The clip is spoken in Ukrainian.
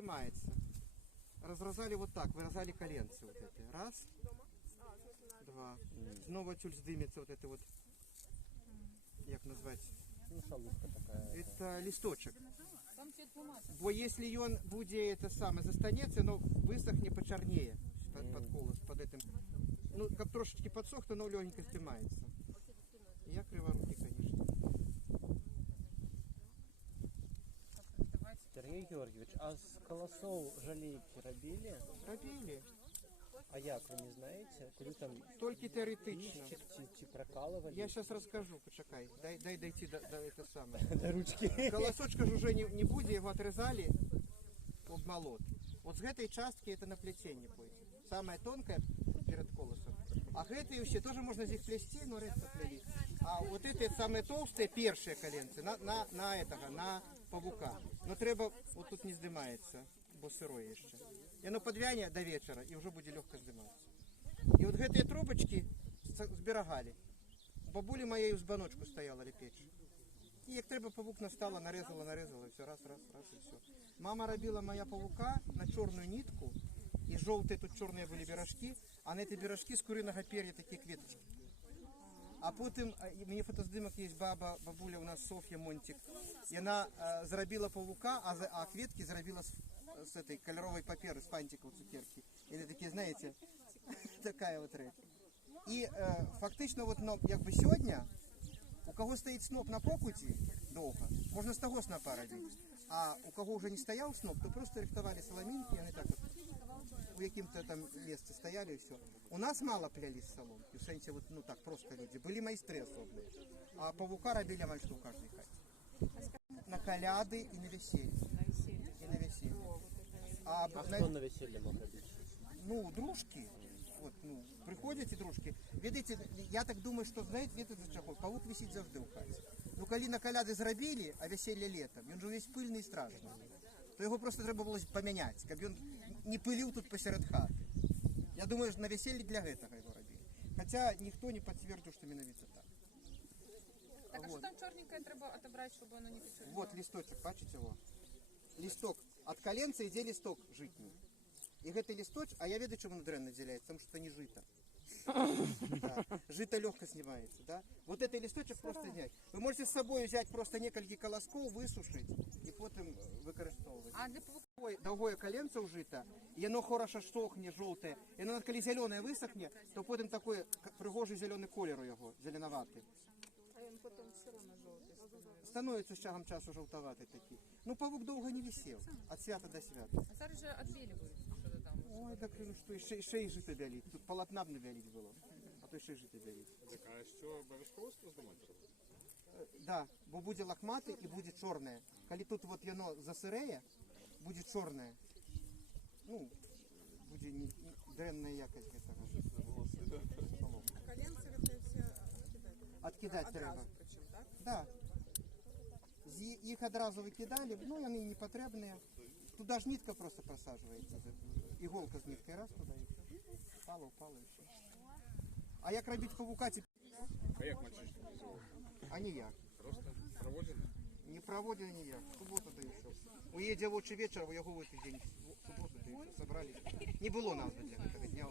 Снимается. Разрезали вот так, вырезали коленцы вот эти. Раз, два. Снова тюль сдымется вот это вот, як назвать? Ну, шалушка такая. Это листочек. Бо если он будет это самое застанется, но высохнет почернее под колос, под этим. Ну, как трошечки подсох, то оно легенько снимается. Я криворукий, конечно. Сергей Георгиевич, а з колосов жалейки робили? Робили. А як, ви не знаєте? Коли там Только теоретично. чи прокалывали? Я сейчас расскажу, почекай. Дай дойти до это самое. До ручки. Колосочка же уже не будет, его отрезали об молот. Вот с этой частки это на плетение будет. Самая тонкая перед колосом. А этой все тоже можно здесь плести, но редко плели. А вот эти самые толстые, першие коленцы, на павука. Но треба, вот тут не здимается, бо сырое еще. И оно подвяне до вечера, и уже будет легко здиматься. И вот эти трубочки зберігали. Бабулі моєї з баночку стояла лепечь. І як треба, павук настала, нарезала, і все, раз, і все. Мама робила моя павука на чорну нитку, і жовті тут чорні були бірожки, а на ці бірожки з куриного пер'я такі квіточки. А потім, мені фотоздимок є, бабуля у нас Софья Монтик, і вона зробила павука, а квітки зробила з этой кольоровой паперы, с фантиков цукерки. Или такие, знаете, такая вот речь. І фактично, от, ну, якби сьогодні, у кого стоїть сноп на покуті довго, можна з того снопа робити. А у кого вже не стояв сноп, то просто рихтували соломинки, вони так от у яким-то там місці стояли і все. У нас мало плели з соломки, в сенсі, вот, ну так, просто люди. Були майстри особливі. А павука робили майже в кожній хаті. На коляди і на весілля. І на весілля. А хто на весілля мог робити? Ну, дружки. Вот, ну, приходять і дружки. Видите, я так думаю, що, знаєте, видите, за чого? Павук висить завжди в хаті. Ну, коли на коляди зробили, а весілля літом, він же весь пильний і страшний. То його просто треба було поміняти, щоб він не пилив тут посеред хати. Я думаю, на весіллі для этого його робили. Хоча ніхто не підтвердив, що іменно так. Так, а що там чорненьке треба отобрати, щоб воно не підсохло? Вот листочек, бачите его? Листок. От коленца йде листок житний. И этот листочек, а я веду, чему он дрянно отделяется, потому что это не жито. Да. Жито легко снимается, да? Вот этот листочек просто снять. Вы можете с собой взять просто несколько колосков, высушить и потом використовувати. А для павука? Довгое коленце ужито, и оно хорошо сохне, желтое. И оно, коли зеленое высохне, то потом такой пригожий зеленый колер у его, зеленоватый. А він потім все одно жовтий. Становится с часом часу желтоватый такие. Ну, павук долго не висел, от свята до свята. А зараз же відбілюють, що то там. Ой, так ну что, ще й жито бялить. Тут полотна б не бялить було, а то ще й жито бялить. Так, а що, обов'язково здимати? Да, бо буде лохматий і буде чорне. Коли тут вот воно засиреє, буде чорне. Ну, буде дренна якость этого. А коленцы это все Откидати треба. одразу причем, так? Да. Їх одразу викидали, ну вони не потрібні. Туда ж нитка просто просаживается. Иголка с ниткой раз туда и все. Упала и все. А як робити павука? А як мочиш? А ніяк. Просто проводено? Не проводили ніяк. Суботу да і все. Уїде дівочий вечір, у його в той день. Суботу да і все. Собрались. Не було назви для этого дня.